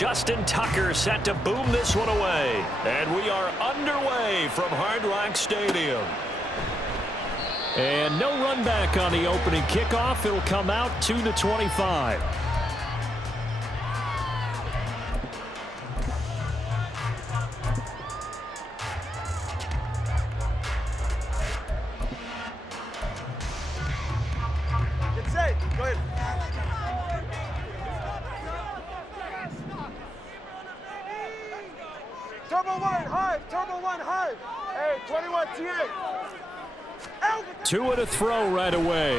Justin Tucker set to boom this one away. And we are underway from Hard Rock Stadium. And no run back on the opening kickoff. It'll come out to the 25. Go ahead. Turbo one, high. Hey, 21 T8. Two and a throw right away.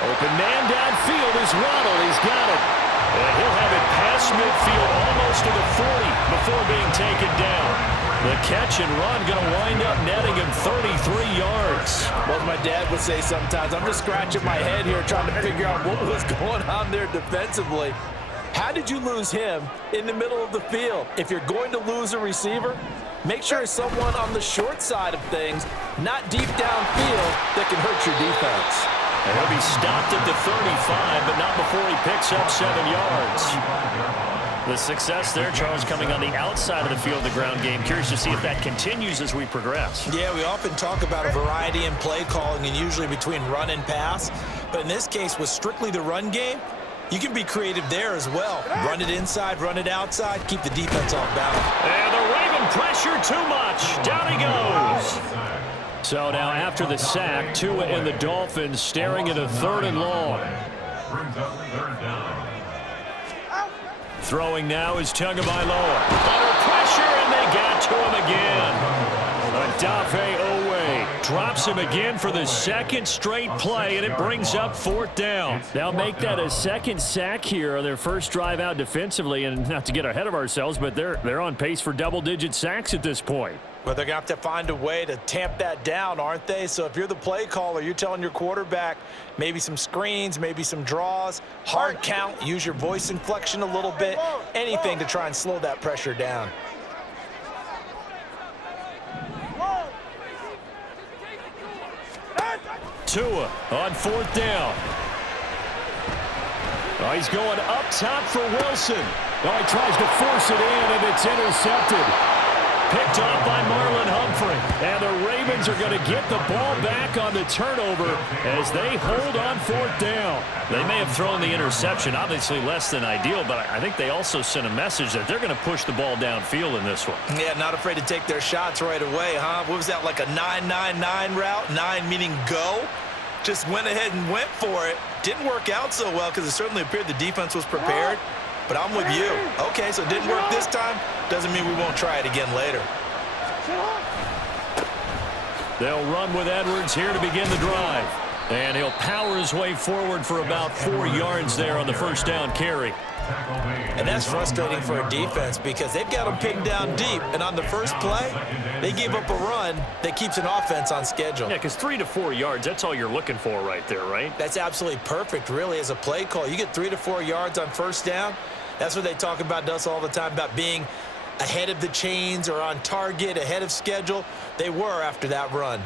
Open man downfield is Waddle. He's got it. And he'll have it past midfield almost to the 40 before being taken down. The catch and run going to wind up netting him 33 yards. Well, as my dad would say sometimes, I'm just scratching my head here trying to figure out what was going on there defensively. How did you lose him in the middle of the field? If you're going to lose a receiver, make sure it's someone on the short side of things, not deep downfield, that can hurt your defense. And he'll be stopped at the 35, but not before he picks up 7 yards. The success there, Charles, coming on the outside of the field, the ground game. Curious to see if that continues as we progress. Yeah, we often talk about a variety in play calling and usually between run and pass. But in this case, with strictly the run game, you can be creative there as well. Run it inside, run it outside, keep the defense off balance. And the Raven pressure too much. Down he goes. So now after the sack, Tua and the Dolphins staring at a 3rd and long. Throwing now is Tagovailoa. Under pressure, and they got to him again. Odafe Owe drops him again for the 2nd straight play, and it brings up 4th down. They'll make that a 2nd sack here on their first drive out defensively, and not to get ahead of ourselves, but they're on pace for double-digit sacks at this point. But they're going to have to find a way to tamp that down, aren't they? So if you're the play caller, you're telling your quarterback maybe some screens, maybe some draws, hard count, use your voice inflection a little bit, anything to try and slow that pressure down. Tua on 4th down. Oh, he's going up top for Wilson. Oh, he tries to force it in, and it's intercepted. Picked off by Marlon Humphrey. And the Ravens are going to get the ball back on the turnover as they hold on 4th down. They may have thrown the interception, obviously less than ideal, but I think they also sent a message that they're going to push the ball downfield in this one. Yeah, not afraid to take their shots right away, huh? What was that, like a 9-9-9 route? 9 meaning go? Just went ahead and went for it. Didn't work out so well because it certainly appeared the defense was prepared. But I'm with you. Okay, so it didn't work this time. Doesn't mean we won't try it again later. They'll run with Edwards here to begin the drive. And he'll power his way forward for about 4 yards there on the 1st down carry. And that's frustrating for a defense because they've got them pinned down deep. And on the first play, they gave up a run that keeps an offense on schedule. Yeah, because 3 to 4 yards, that's all you're looking for right there, right? That's absolutely perfect, really, as a play call. You get 3 to 4 yards on 1st down. That's what they talk about to us all the time, about being ahead of the chains or on target, ahead of schedule. They were after that run.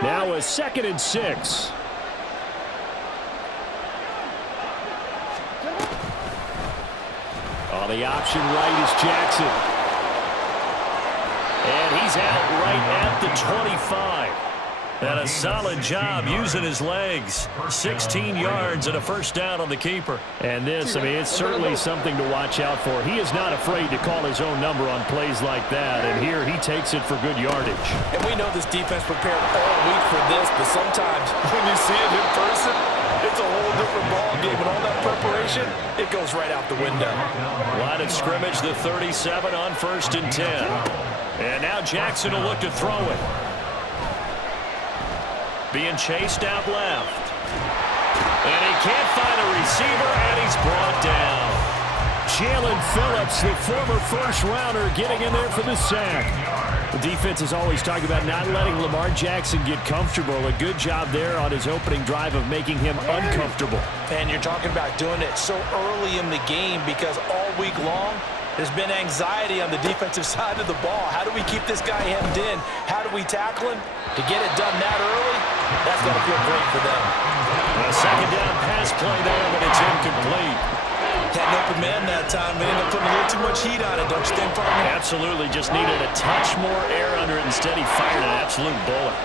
Now a 2nd and 6. On the option right is Jackson. And he's out right at the 25. And a solid job using his legs. 16 yards and a 1st down on the keeper. And this, I mean, it's certainly something to watch out for. He is not afraid to call his own number on plays like that. And here he takes it for good yardage. And we know this defense prepared all week for this, but sometimes when you see it in person, it's a whole different ball game. And all that preparation, it goes right out the window. Line of scrimmage, the 37 on 1st and 10. And now Jackson will look to throw it. Being chased out left. And he can't find a receiver, and he's brought down. Jalen Phillips, the former 1st-rounder, getting in there for the sack. The defense is always talking about not letting Lamar Jackson get comfortable. A good job there on his opening drive of making him uncomfortable. And you're talking about doing it so early in the game because all week long, there's been anxiety on the defensive side of the ball. How do we keep this guy hemmed in? How do we tackle him? To get it done that early, that's got to feel great for them. A 2nd down pass play there, but it's incomplete. Had an open man that time, but ended up putting a little too much heat on it, don't you think, partner? Absolutely, just needed a touch more air under it. Instead, he fired an absolute bullet.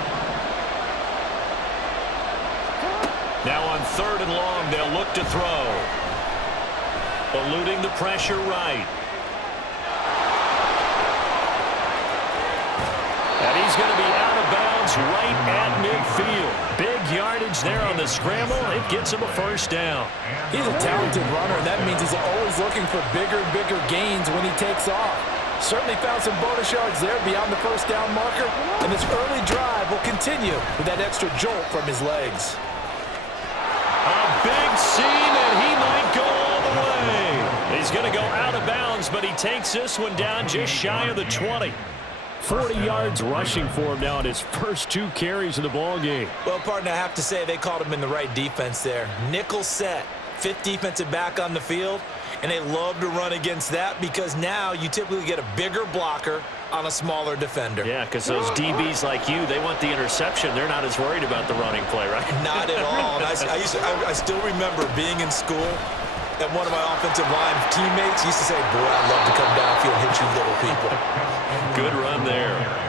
Now on 3rd and long, they'll look to throw. Eluding the pressure right. And he's going to be out of bounds right at midfield. Big yardage there on the scramble. It gets him a first down. He's a talented runner, and that means he's always looking for bigger and bigger gains when he takes off. Certainly found some bonus yards there beyond the first down marker, and this early drive will continue with that extra jolt from his legs. A big seam, and he might go all the way. He's going to go out of bounds, but he takes this one down just shy of the 20. 40 yards rushing for him now in his first 2 carries of the ball game. Well, partner, I have to say they called him in the right defense there. Nickel set, 5th defensive back on the field, and they love to run against that because now you typically get a bigger blocker on a smaller defender. Yeah, because those DBs like you, they want the interception. They're not as worried about the running play, right? Not at all. And I still remember being in school, and one of my offensive line teammates used to say, boy, I'd love to come downfield and hit you little people. Good run there.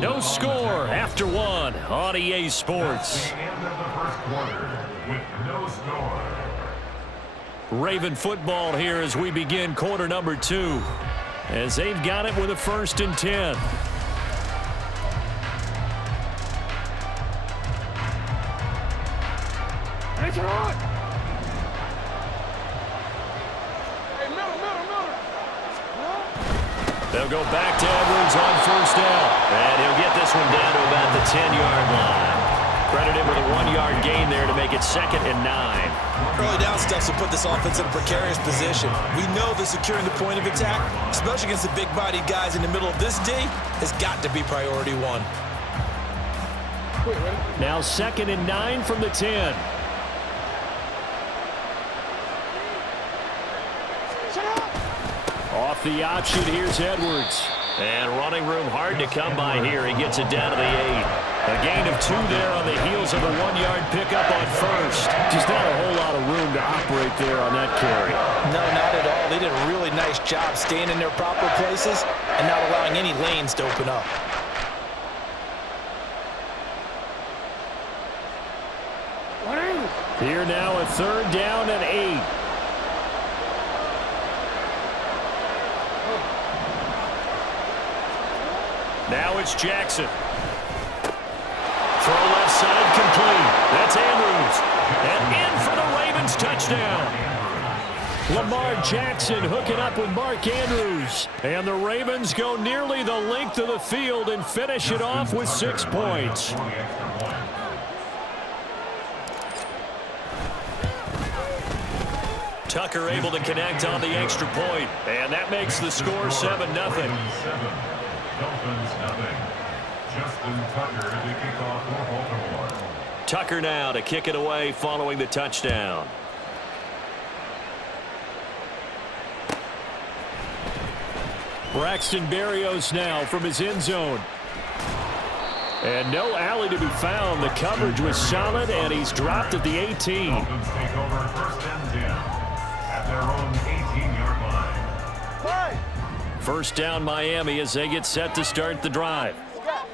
No score after 1 on EA Sports. At the end of the first quarter with no score. Raven football here as we begin quarter number 2. As they've got it with a 1st and 10. It's on. Hey, middle. They'll go back to Edwards on 1st down. And he'll get this one down to about the 10-yard line. Credit him with a 1-yard gain there to make it 2nd and 9. Early down steps will put this offense in a precarious position. We know that securing the point of attack, especially against the big-bodied guys in the middle of this D, has got to be priority 1. Now 2nd and 9 from the 10. Off the option, here's Edwards. And running room hard to come by here. He gets it down to the 8. A gain of 2 there on the heels of a 1-yard pickup on 1st. Just not a whole lot of room to operate there on that carry. No, not at all. They did a really nice job staying in their proper places and not allowing any lanes to open up. Here now a 3rd down and 8. Now it's Jackson. Throw left side complete. That's Andrews. And in for the Ravens touchdown. Lamar Jackson hooking up with Mark Andrews. And the Ravens go nearly the length of the field and finish it off with 6 points. Tucker able to connect on the extra point. And that makes the score 7-0. Tucker now to kick it away following the touchdown. Braxton Berrios now from his end zone. And no alley to be found. The coverage was solid, and he's dropped at the 18. Dolphins take over 1st and 10 at their own 18-yard line. 1st down Miami as they get set to start the drive.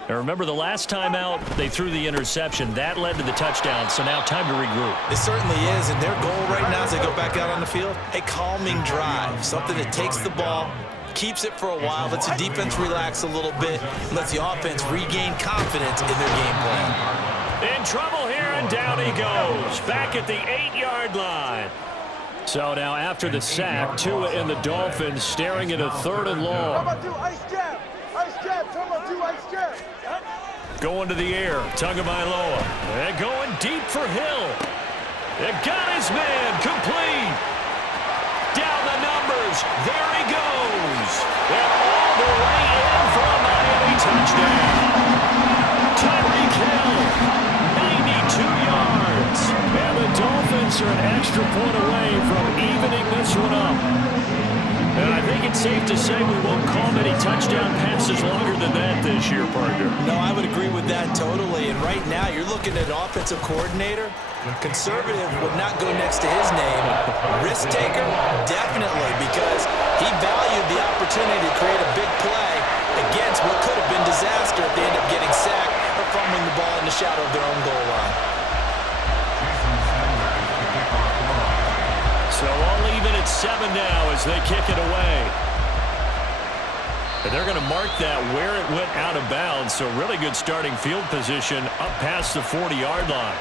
And remember, the last time out, they threw the interception. That led to the touchdown, so now time to regroup. It certainly is, and their goal right now as they go back out on the field, a calming drive, something that takes the ball, keeps it for a while, lets the defense relax a little bit, and lets the offense regain confidence in their game plan. In trouble here, and down he goes, back at the 8-yard line. So now after the sack, Tua and the Dolphins staring at a 3rd and long. How about do ice jab? Ice jab. How about do ice jab? Going to the air, Tagovailoa, and going deep for Hill. It got his man, complete. Down the numbers, there he goes. And all the way in for a Miami touchdown. Tyreek Hill, 92 yards. And the Dolphins are an extra point away from evening this one up. And I think it's safe to say we won't call many touchdown passes longer than that this year, partner. No, I would agree with that totally. And right now, you're looking at an offensive coordinator. Conservative would not go next to his name. Risk taker, definitely, because he valued the opportunity to create a big play against what could have been disaster if they end up getting sacked or fumbling the ball in the shadow of their own goal line. So all even at 7 now as they kick it away. And they're going to mark that where it went out of bounds. So really good starting field position up past the 40-yard line.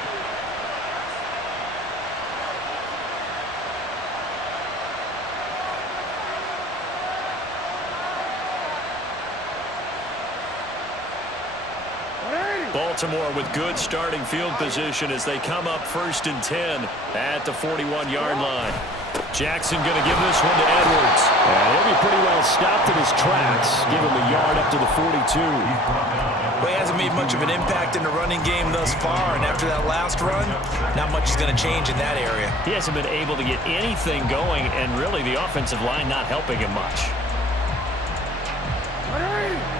Baltimore with good starting field position as they come up 1st and 10 at the 41-yard line. Jackson going to give this one to Edwards. And he'll be pretty well stopped in his tracks. Give him a yard up to the 42. Well, he hasn't made much of an impact in the running game thus far, and after that last run, not much is going to change in that area. He hasn't been able to get anything going, and really the offensive line not helping him much.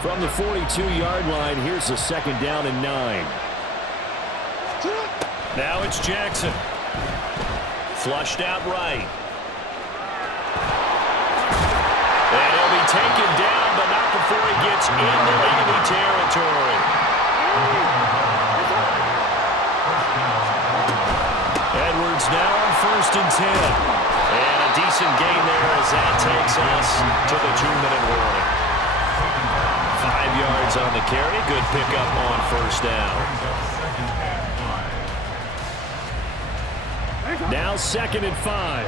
From the 42-yard line, here's a 2nd down and 9. Now it's Jackson. Flushed out right. And he'll be taken down, but not before he gets into enemy territory. Edwards now on 1st and 10. And a decent gain there as that takes us to the 2-minute warning. 5 yards on the carry. Good pickup on 1st down. Now 2nd and 5.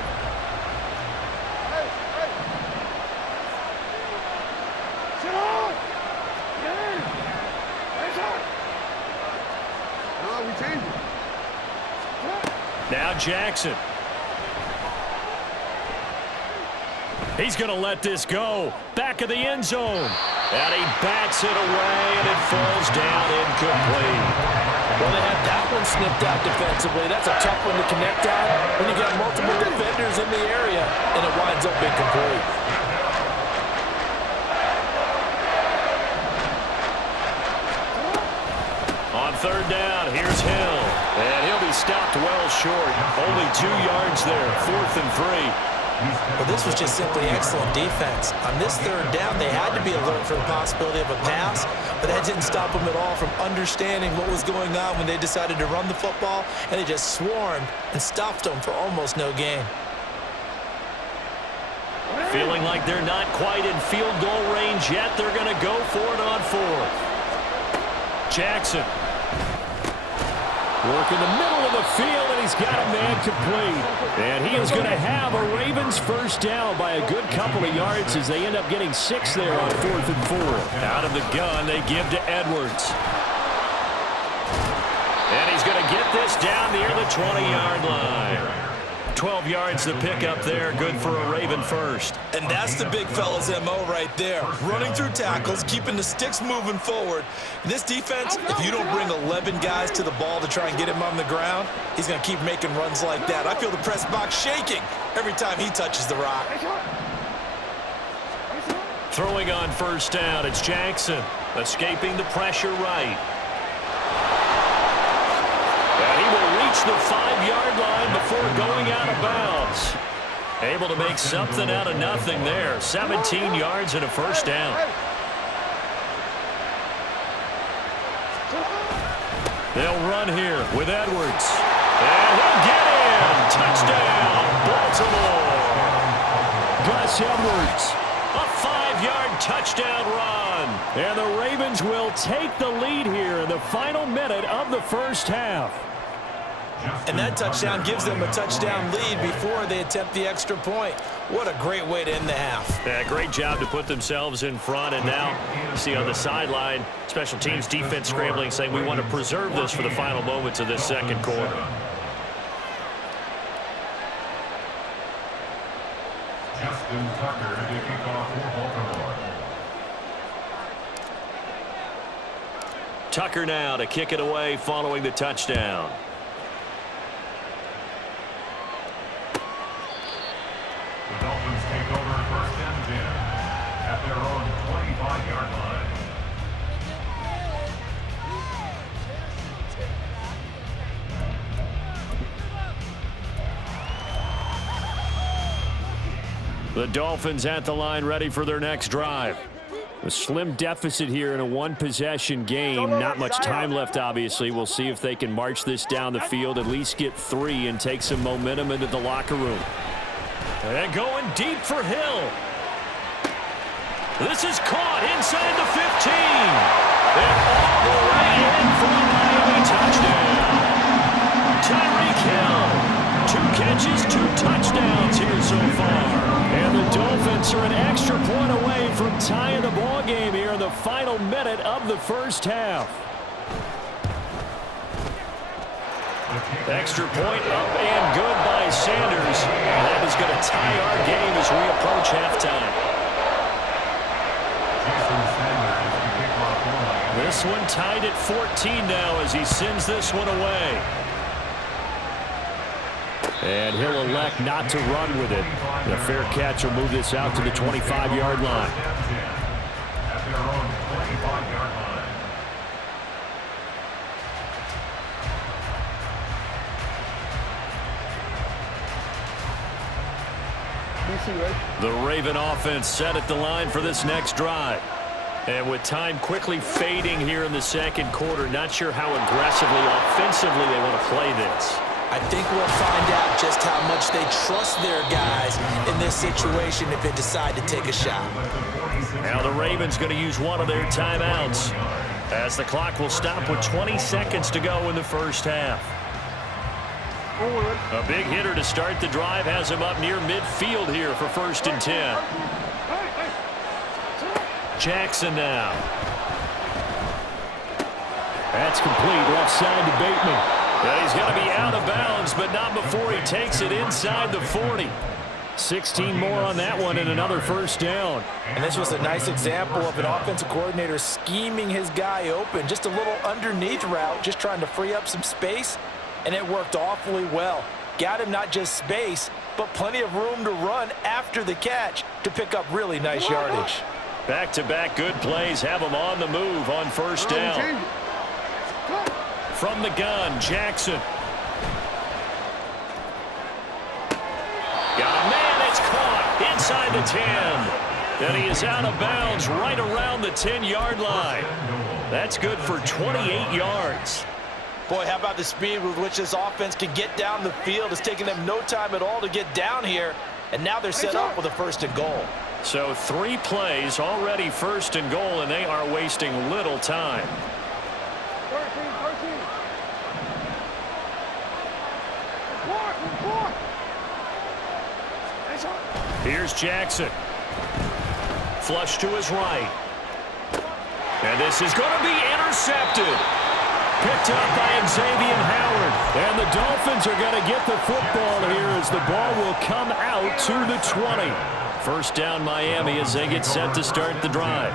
Now Jackson. He's going to let this go. Back of the end zone. And he bats it away, and it falls down incomplete. Well, they had that one snipped out defensively. That's a tough one to connect on when you got multiple defenders in the area, and it winds up incomplete. On 3rd down, here's Hill. And he'll be stopped well short. Only 2 yards there, 4th and 3. Well, this was just simply excellent defense. On this 3rd down, they had to be alert for the possibility of a pass, but that didn't stop them at all from understanding what was going on when they decided to run the football, and they just swarmed and stopped them for almost no gain. Feeling like they're not quite in field goal range yet, they're going to go for it on 4th. Jackson. Work in the middle of the field, and he's got a man complete. And he is going to have a Ravens 1st down by a good couple of yards as they end up getting 6 there on 4th and 4. Out of the gun, they give to Edwards. And he's going to get this down near the 20-yard line. 12 yards to pick up there. Good for a Raven 1st. And that's the big fella's MO right there. Running through tackles, keeping the sticks moving forward. This defense, if you don't bring 11 guys to the ball to try and get him on the ground, he's going to keep making runs like that. I feel the press box shaking every time he touches the rock. Throwing on 1st down, it's Jackson. Escaping the pressure right. And he will reach the 5-yard line before going out of bounds. Able to make something out of nothing there. 17 yards and a 1st down. They'll run here with Edwards. And he'll get in. Touchdown, Baltimore. Gus Edwards, a 5-yard touchdown run. And the Ravens will take the lead here in the final minute of the first half. And that touchdown gives them a touchdown lead before they attempt the extra point. What a great way to end the half. Yeah, great job to put themselves in front. And now, you see on the sideline, special teams defense scrambling, saying we want to preserve this for the final moments of this second quarter. Justin Tucker to kick off for Baltimore. Tucker now to kick it away following the touchdown. The Dolphins take over 1st and 10 at their own 25-yard line. The Dolphins at the line ready for their next drive. A slim deficit here in a one-possession game. Not much time left, obviously. We'll see if they can march this down the field, at least get 3 and take some momentum into the locker room. And going deep for Hill. This is caught inside the 15. And all the way in for a Miami touchdown. Tyreek Hill. 2 catches, 2 touchdowns here so far. And the Dolphins are an extra point away from tying the ball game here in the final minute of the first half. Extra point up and good by Sanders. And that is going to tie our game as we approach halftime. This one tied at 14 now as he sends this one away. And he'll elect not to run with it. The fair catch will move this out to the 25-yard line. At their own 25-yard line. The Raven offense set at the line for this next drive. And with time quickly fading here in the second quarter, not sure how aggressively, offensively they want to play this. I think we'll find out just how much they trust their guys in this situation if they decide to take a shot. Now the Ravens going to use one of their timeouts as the clock will stop with 20 seconds to go in the first half. A big hitter to start the drive has him up near midfield here for 1st and 10. Jackson now. That's complete. Left side to Bateman. And he's going to be out of bounds, but not before he takes it inside the 40. 16 more on that one and another first down. And this was a nice example of an offensive coordinator scheming his guy open. Just a little underneath route, just trying to free up some space, and it worked awfully well. Got him not just space, but plenty of room to run after the catch to pick up really nice yardage. Back-to-back good plays have him on the move on first down. From the gun, Jackson. Got a man, it's caught inside the 10. And he is out of bounds right around the 10-yard line. That's good for 28 yards. Boy, how about the speed with which this offense can get down the field? It's taking them no time at all to get down here, and now they're set up with a 1st and goal. So 3 plays already 1st and goal, and they are wasting little time. 13. Here's Jackson. Flush to his right. And this is going to be intercepted. Picked up by Xavier Howard. And the Dolphins are going to get the football here as the ball will come out to the 20. First down Miami as they get set to start the drive.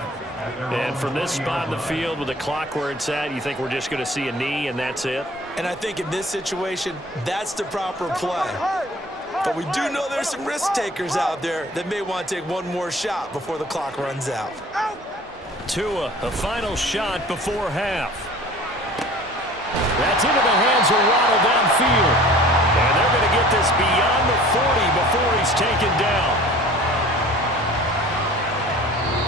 And from this spot in the field with the clock where it's at, you think we're just going to see a knee and that's it? And I think in this situation, that's the proper play. But we do know there's some risk takers out there that may want to take one more shot before the clock runs out. Tua, a final shot before half. That's into the hands of Waddle downfield. And they're going to get this beyond the 40 before he's taken down.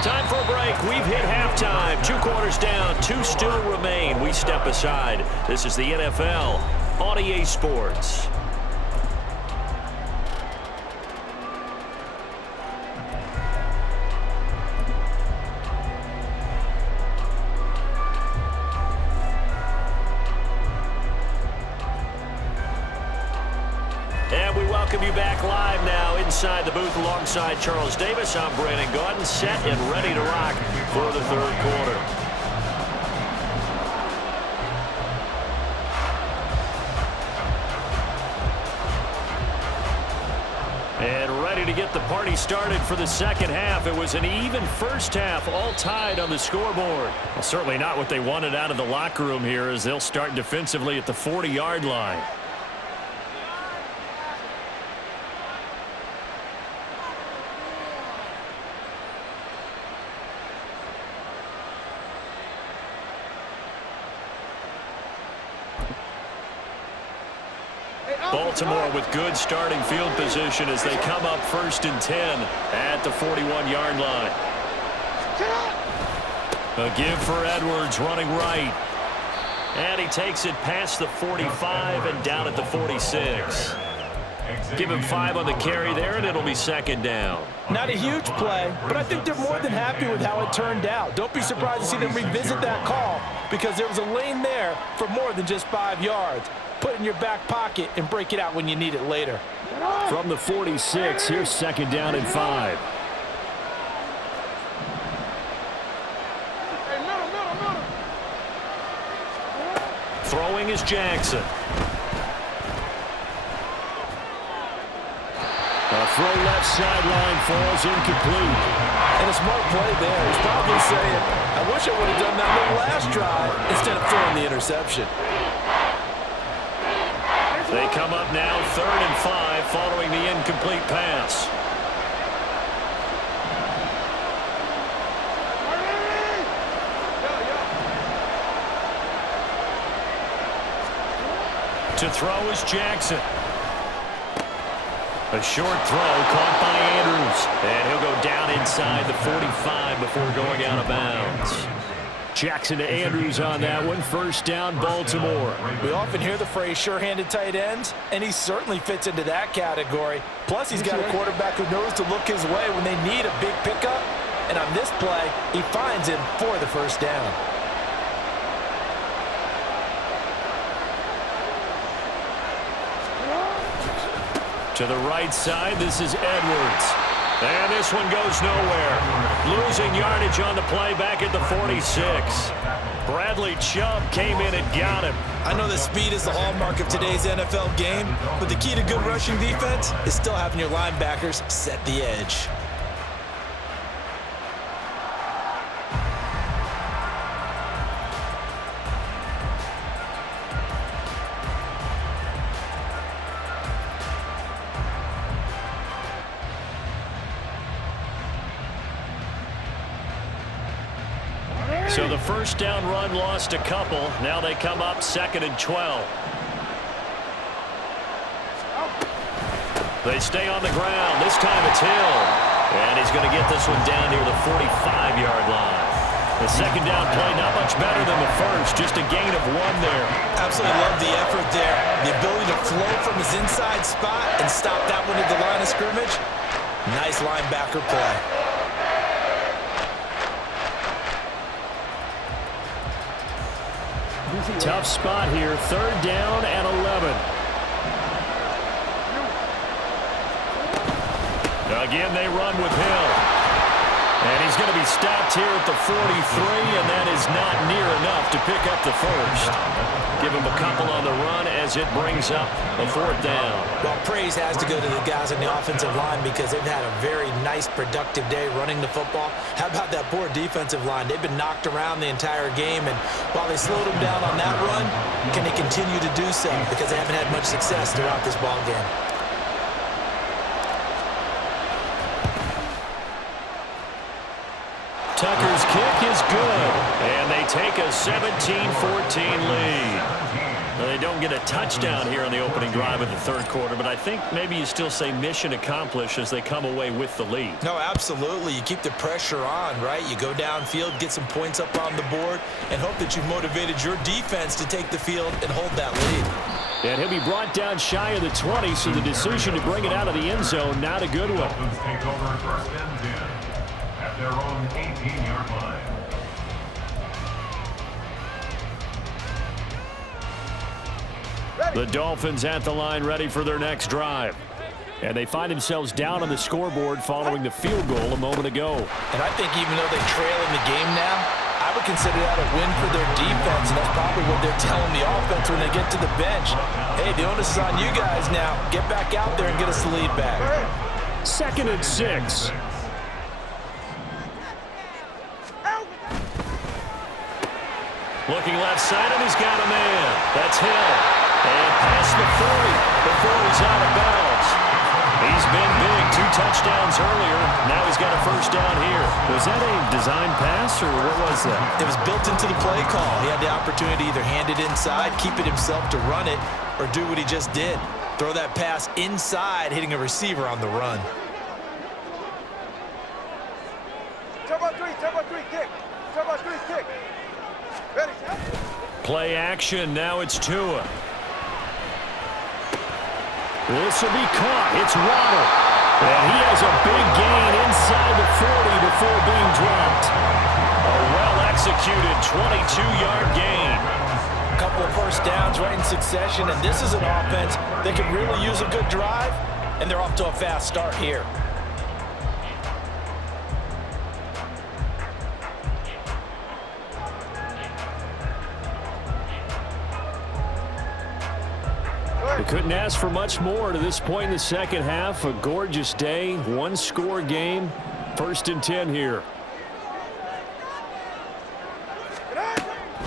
Time for a break. We've hit halftime. 2 quarters down, 2 still remain. We step aside. This is the NFL on EA Sports. And we welcome you back live now inside the booth alongside Charles Davis. I'm Brandon Gaudin, set and ready to rock for the 3rd quarter. And ready to get the party started for the 2nd half. It was an even first half, all tied on the scoreboard. Well, certainly not what they wanted out of the locker room here as they'll start defensively at the 40-yard line. Baltimore with good starting field position as they come up 1st and 10 at the 41-yard line. A give for Edwards running right. And he takes it past the 45 and down at the 46. Give him 5 on the carry there, and it'll be 2nd down. Not a huge play, but I think they're more than happy with how it turned out. Don't be surprised to see them revisit that call because there was a lane there for more than just 5 yards. Put it in your back pocket and break it out when you need it later. From the 46, here's 2nd down and 5. Throwing is Jackson. A throw left sideline falls incomplete. And a smart play there. He's probably saying, I wish I would have done that on the last drive instead of throwing the interception. They come up now 3rd and 5 following the incomplete pass. To throw is Jackson. A short throw caught by Andrews. And he'll go down inside the 45 before going out of bounds. Jackson to Andrews on that one. 1st down, Baltimore. We often hear the phrase sure-handed tight ends, and he certainly fits into that category. Plus, he's got a quarterback who knows to look his way when they need a big pickup. And on this play, he finds him for the 1st down. To the right side, this is Edwards. And this one goes nowhere. Losing yardage on the play back at the 46. Bradley Chubb came in and got him. I know that speed is the hallmark of today's NFL game, but the key to good rushing defense is still having your linebackers set the edge. So the 1st down run lost a couple. Now they come up 2nd and 12. They stay on the ground. This time it's Hill. And he's going to get this one down near the 45-yard line. The 2nd down play not much better than the first. Just a gain of 1 there. Absolutely love the effort there. The ability to flow from his inside spot and stop that one at the line of scrimmage. Nice linebacker play. Tough spot here. 3rd down and 11. Again, they run with Hill. And he's going to be stopped here at the 43, and that is not near enough to pick up the 1st. Give him a couple on the run as it brings up a 4th down. Well, praise has to go to the guys on the offensive line because they've had a very nice, productive day running the football. How about that poor defensive line? They've been knocked around the entire game, and while they slowed them down on that run, can they continue to do so? Because they haven't had much success throughout this ball game. Tucker's kick is good, and they take a 17-14 lead. They they don't get a touchdown here in the opening drive of the third quarter, but I think maybe you still say mission accomplished as they come away with the lead. No, absolutely. You keep the pressure on, right? You go downfield, get some points up on the board, and hope that you've motivated your defense to take the field and hold that lead. And he'll be brought down shy of the 20, so the decision to bring it out of the end zone, not a good one. Dolphins take over first and 10 at their own 18-yard line. The Dolphins at the line ready for their next drive. And they find themselves down on the scoreboard following the field goal a moment ago. And I think even though they trail in the game now, I would consider that a win for their defense, and that's probably what they're telling the offense when they get to the bench. Hey, the onus is on you guys now. Get back out there and get us the lead back. 2nd and 6. Looking left side, and he's got a man. That's Hill. And past the 40 before he's out of bounds. He's been big. 2 touchdowns earlier. Now he's got a first down here. Was that a design pass, or what was that? It was built into the play call. He had the opportunity to either hand it inside, keep it himself to run it, or do what he just did. Throw that pass inside, hitting a receiver on the run. Turbo 3, kick. Turbo 3, kick. Ready. Play action. Now it's Tua. This will be caught. It's Waddle. And he has a big gain inside the 40 before being dropped. A well-executed 22-yard gain. A couple of first downs right in succession, and this is an offense that could really use a good drive, and they're off to a fast start here. They couldn't ask for much more to this point in the second half. A gorgeous day, 1-score game. 1st and 10 here.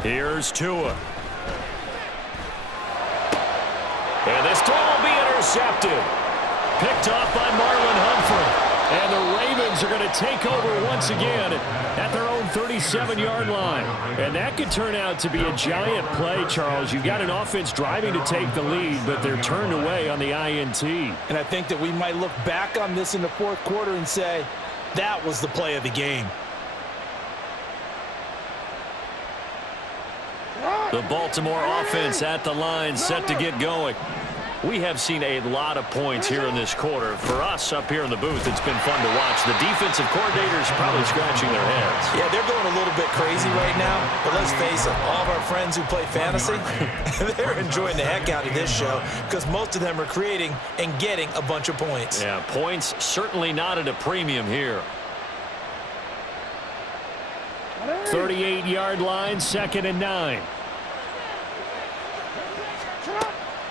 Here's Tua. And this ball will be intercepted. Picked off by Marlon Humphrey. And the Ravens are going to take over once again at their own 37-yard line. And that could turn out to be a giant play, Charles. You've got an offense driving to take the lead, but they're turned away on the INT. And I think that we might look back on this in the fourth quarter and say, that was the play of the game. The Baltimore offense at the line, set to get going. We have seen a lot of points here in this quarter. For us up here in the booth, it's been fun to watch. The defensive coordinators probably scratching their heads. Yeah, they're going a little bit crazy right now. But let's face it, all of our friends who play fantasy, they're enjoying the heck out of this show because most of them are creating and getting a bunch of points. Yeah, points certainly not at a premium here. 38-yard line, 2nd and 9.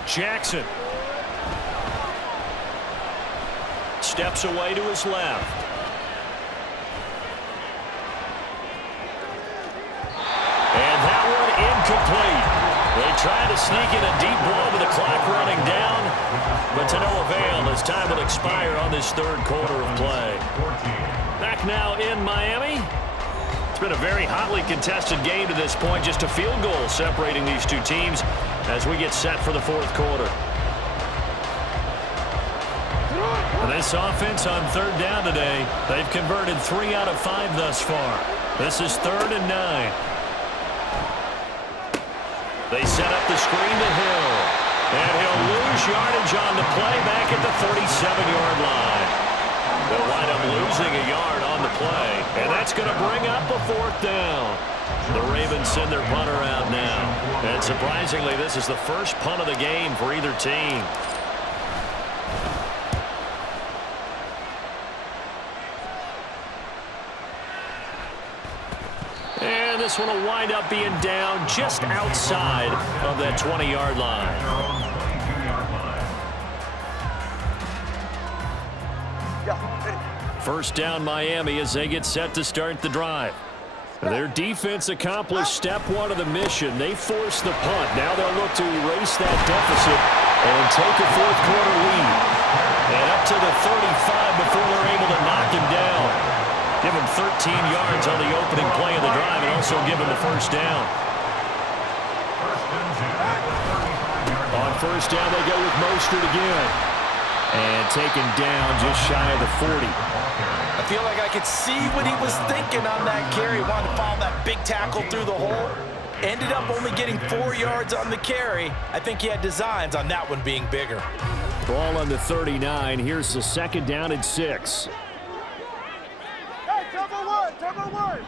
Jackson steps away to his left. And that one incomplete. They tried to sneak in a deep blow with the clock running down, but to no avail as time will expire on this third quarter of play. Back now in Miami. It's been a very hotly contested game to this point. Just a field goal separating these two teams as we get set for the fourth quarter. This offense on 3rd down today, they've converted 3 out of 5 thus far. This is 3rd and 9. They set up the screen to Hill. And he'll lose yardage on the play back at the 37-yard line. They'll wind up losing a yard on the play. And that's going to bring up a 4th down. The Ravens send their punter out now. And surprisingly, this is the first punt of the game for either team. And this one will wind up being down just outside of that 20-yard line. First down Miami as they get set to start the drive. Their defense accomplished step 1 of the mission. They forced the punt. Now they'll look to erase that deficit and take a fourth quarter lead. And up to the 35 before they're able to knock him down. Give him 13 yards on the opening play of the drive and also give him the first down. first down, they go with Mostert again. And taken down just shy of the 40. I feel like I could see what he was thinking on that carry. Wanted to follow that big tackle through the hole. Ended up only getting 4 yards on the carry. I think he had designs on that one being bigger. Ball on the 39. Here's the second down and 6. Hey, double one.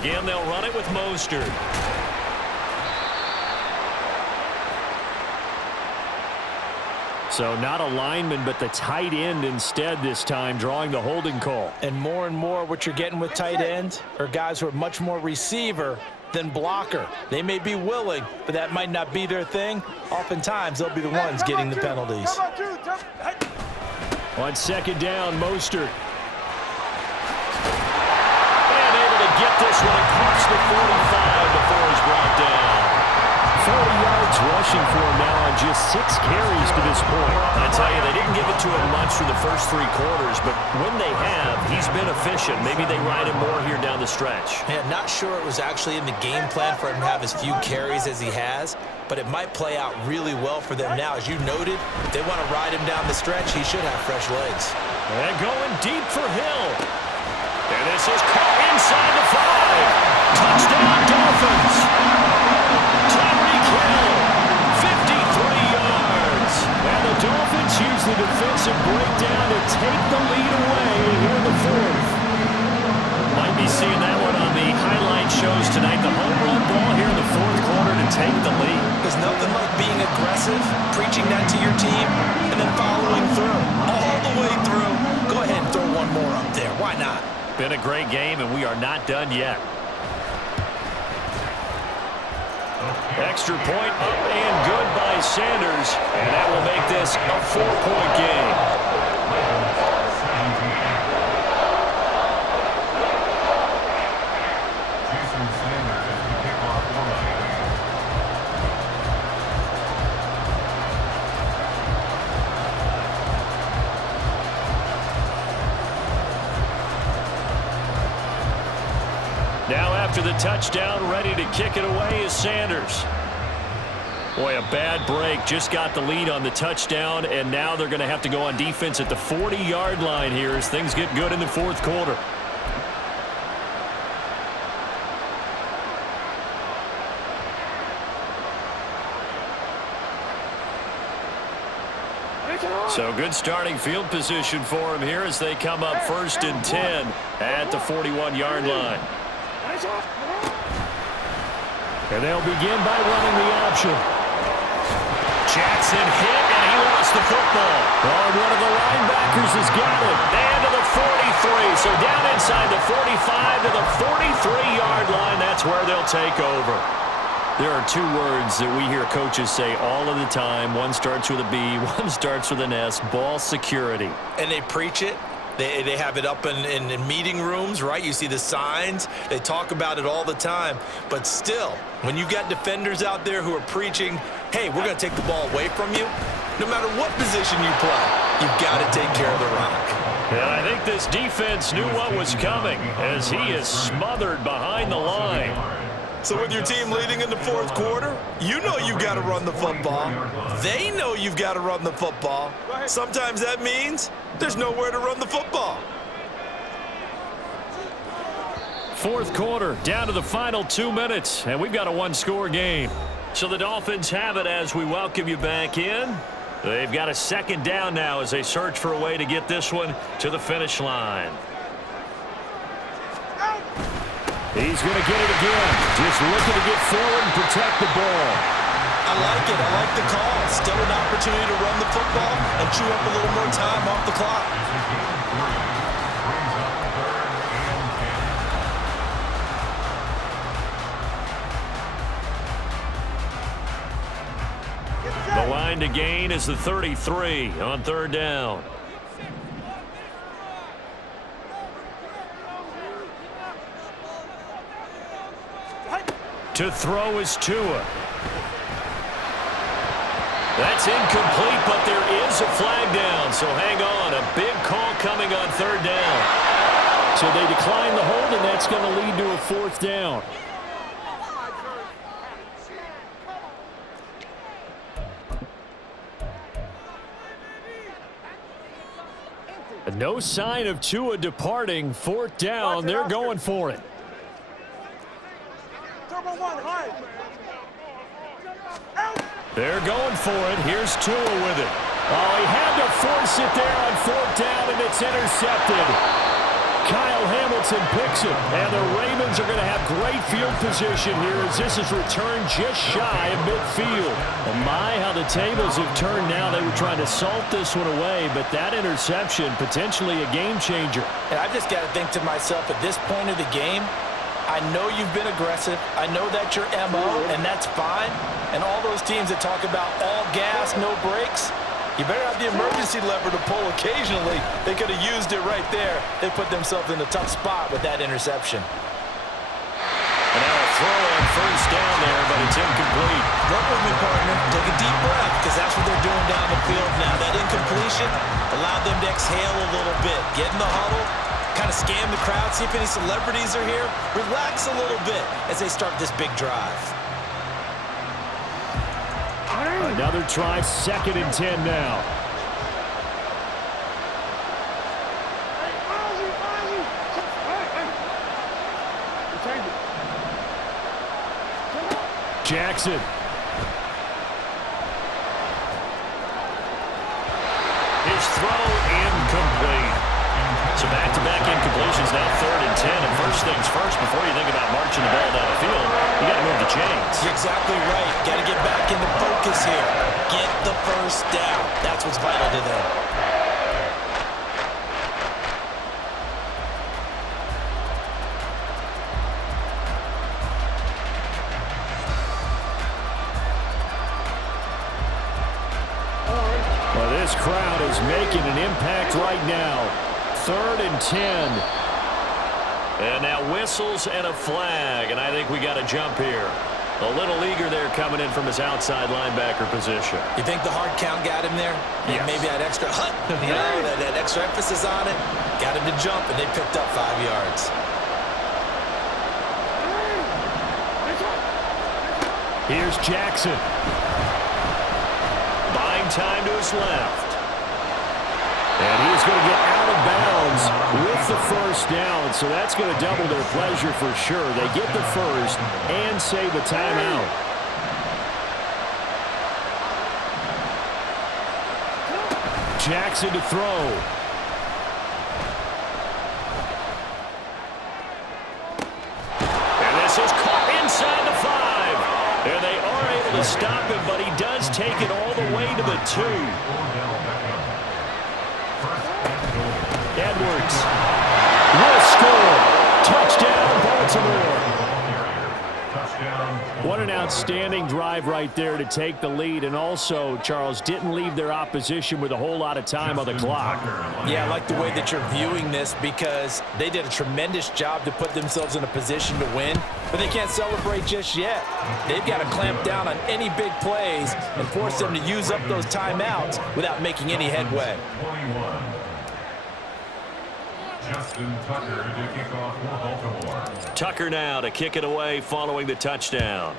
Again, they'll run it with Mostert. So not a lineman, but the tight end instead this time, drawing the holding call. And more what you're getting with tight ends are guys who are much more receiver than blocker. They may be willing, but that might not be their thing. Oftentimes, they'll be the ones getting the penalties. On second down, Mostert. And able to get this one across the 45 before he's brought down. 40 yards rushing for him now on just 6 carries to this point. I tell you, they didn't give it to him much for the first 3 quarters, but when they have, he's been efficient. Maybe they ride him more here down the stretch. Man, not sure it was actually in the game plan for him to have as few carries as he has, but it might play out really well for them now. As you noted, if they want to ride him down the stretch, he should have fresh legs. And going deep for Hill. And this is caught inside the 5. Touchdown, Dolphins. Tyreek Hill, 53 yards. And the Dolphins use the defensive breakdown to take the lead away here in the 4th. Might be seeing that one on the highlight shows tonight. The home run ball here in the 4th quarter to take the lead. There's nothing like being aggressive, preaching that to your team, and then following through. All the way through. Go ahead and throw one more up there. Why not? Been a great game, and we are not done yet. Extra point up and good by Sanders, and that will make this a 4-point game. Now after the touchdown, ready to kick it away is Sanders. Boy, a bad break. Just got the lead on the touchdown, and now they're going to have to go on defense at the 40-yard line here as things get good in the 4th quarter. So good starting field position for him here as they come up 1st and 10 at the 41-yard line. And they'll begin by running the option. Jackson hit, and he lost the football. Oh, one of the linebackers has got it. And to the 43. So down inside the 45 to the 43-yard line. That's where they'll take over. There are 2 words that we hear coaches say all of the time. One starts with a B, one starts with an S. Ball security. And they preach it. They have it up in meeting rooms, right? You see the signs. They talk about it all the time. But still, when you've got defenders out there who are preaching, hey, we're going to take the ball away from you, no matter what position you play, you've got to take care of the rock. And I think this defense knew what was coming as he is smothered behind the line. So with your team leading in the 4th quarter, you know you've got to run the football. They know you've got to run the football. Sometimes that means there's nowhere to run the football. 4th quarter, down to the final 2 minutes, and we've got a 1-score game. So the Dolphins have it as we welcome you back in. They've got a 2nd down now as they search for a way to get this one to the finish line. He's going to get it again. Just looking to get forward and protect the ball. I like it. I like the call. Still an opportunity to run the football and chew up a little more time off the clock. The line to gain is the 33 on 3rd down. To throw is Tua. That's incomplete, but there is a flag down, so hang on. A big call coming on 3rd down. So they decline the hold, and that's going to lead to a 4th down. No sign of Tua departing. Fourth down. They're going for it. Turbo one, high. They're going for it. Here's Tua with it. Oh, he had to force it there on fourth down, and it's intercepted. Kyle Hamilton picks it, and the Ravens are going to have great field position here as this is returned just shy of midfield. Oh my, how the tables have turned now. They were trying to salt this one away, but that interception, potentially a game changer. And I just got to think to myself, at this point of the game, I know you've been aggressive. I know that's your MO, and that's fine. And all those teams that talk about all gas, no brakes, you better have the emergency lever to pull occasionally. They could have used it right there. They put themselves in a tough spot with that interception. And now a throw on first down there, but it's incomplete. Work with me, partner. Take a deep breath, because that's what they're doing down the field now. That incompletion allowed them to exhale a little bit. Get in the huddle, kind of scan the crowd, see if any celebrities are here. Relax a little bit as they start this big drive. Another try, 2nd and 10 now. Jackson. His throw incomplete. So back-to-back incompletions, now 3rd and 10. And first things first, before you think about marching the ball down the field, you got to move the chains. You're exactly right. Got to get back into focus here. Get the first down. That's what's vital to them. Well, this crowd is making an impact right now. 3rd and 10. And now whistles and a flag, and I think we got a jump here. A little eager there coming in from his outside linebacker position. You think the hard count got him there? Yes. Maybe that extra that extra emphasis on it got him to jump, and they picked up 5 yards. Here's Jackson. Buying time to his left. And he's going to get out of bounds with the first down, so that's going to double their pleasure for sure. They get the first and save a timeout. Jackson to throw. And this is caught inside the 5. And they are able to stop him, but he does take it all the way to the 2. Edwards will score. Touchdown, Baltimore. What an outstanding drive right there to take the lead, and also, Charles, didn't leave their opposition with a whole lot of time on the clock. Yeah, I like the way that you're viewing this because they did a tremendous job to put themselves in a position to win, but they can't celebrate just yet. They've got to clamp down on any big plays and force them to use up those timeouts without making any headway. Justin Tucker to kick off for Baltimore. Tucker now to kick it away following the touchdown.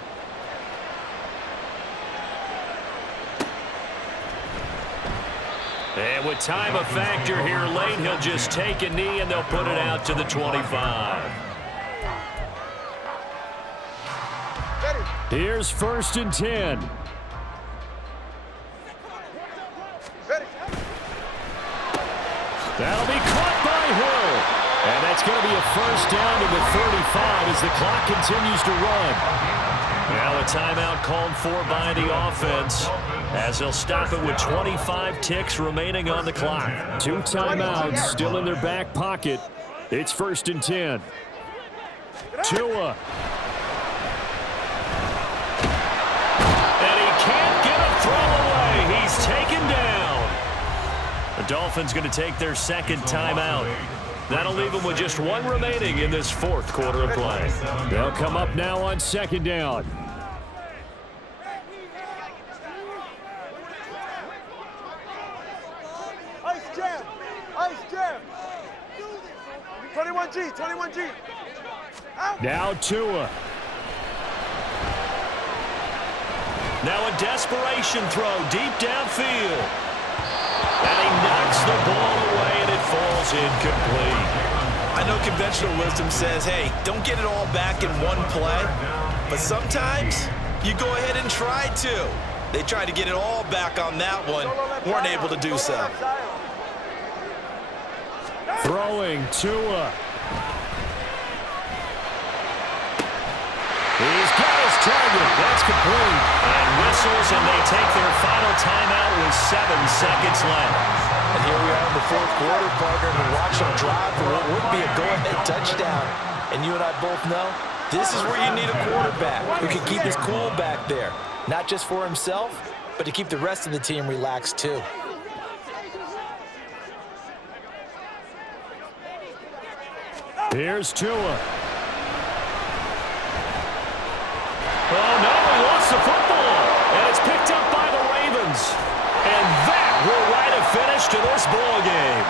And with time a factor here late, he'll just take a knee and they'll put it out to the 25. Here's 1st and 10. That'll be caught by Hill. And that's going to be a first down to the 35 as the clock continues to run. Now a timeout called for by the offense as they'll stop it with 25 ticks remaining on the clock. 2 timeouts still in their back pocket. It's 1st and 10. Tua. And he can't get a throw away. He's taken down. The Dolphins going to take their 2nd timeout. That'll leave them with just 1 remaining in this 4th quarter of play. They'll come up now on 2nd down. Ice jam. Ice jam. 21G. 21G. Out. Now Tua. Now a desperation throw deep downfield. And he knocks the ball away, and it falls incomplete. I know conventional wisdom says, hey, don't get it all back in one play. But sometimes you go ahead and try to. They tried to get it all back on that one. Weren't able to do so. Throwing Tua. He's got his target. That's complete. And whistles, and they take their final timeout with 7 seconds left. And here we are in the fourth quarter, partner, and watch them drive for what would be a go-ahead touchdown. And you and I both know this is where you need a quarterback who can keep his cool back there. Not just for himself, but to keep the rest of the team relaxed too. Here's Tua. Oh, no, he lost the football. And it's picked up by the Ravens. And that will write a finish to this ball game.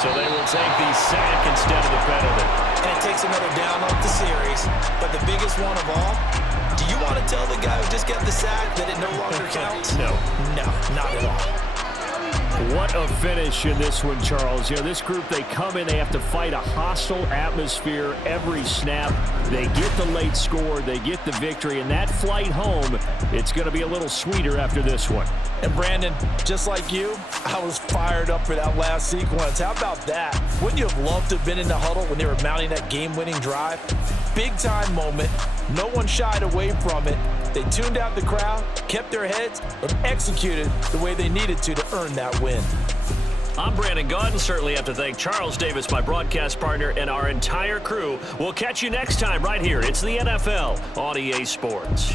So they will take the sack instead of the penalty. And it takes another down off the series. But the biggest one of all, do you want to tell the guy who just got the sack that it no longer counts? No. No, not at all. What a finish in this one, Charles. You know, this group, they come in, they have to fight a hostile atmosphere every snap. They get the late score, they get the victory, and that flight home, it's going to be a little sweeter after this one. And Brandon, just like you, I was fired up for that last sequence. How about that? Wouldn't you have loved to have been in the huddle when they were mounting that game-winning drive? Big-time moment. No one shied away from it. They tuned out the crowd, kept their heads, and executed the way they needed to earn that win. I'm Brandon Gaudin. Certainly have to thank Charles Davis, my broadcast partner, and our entire crew. We'll catch you next time right here. It's the NFL on EA Sports.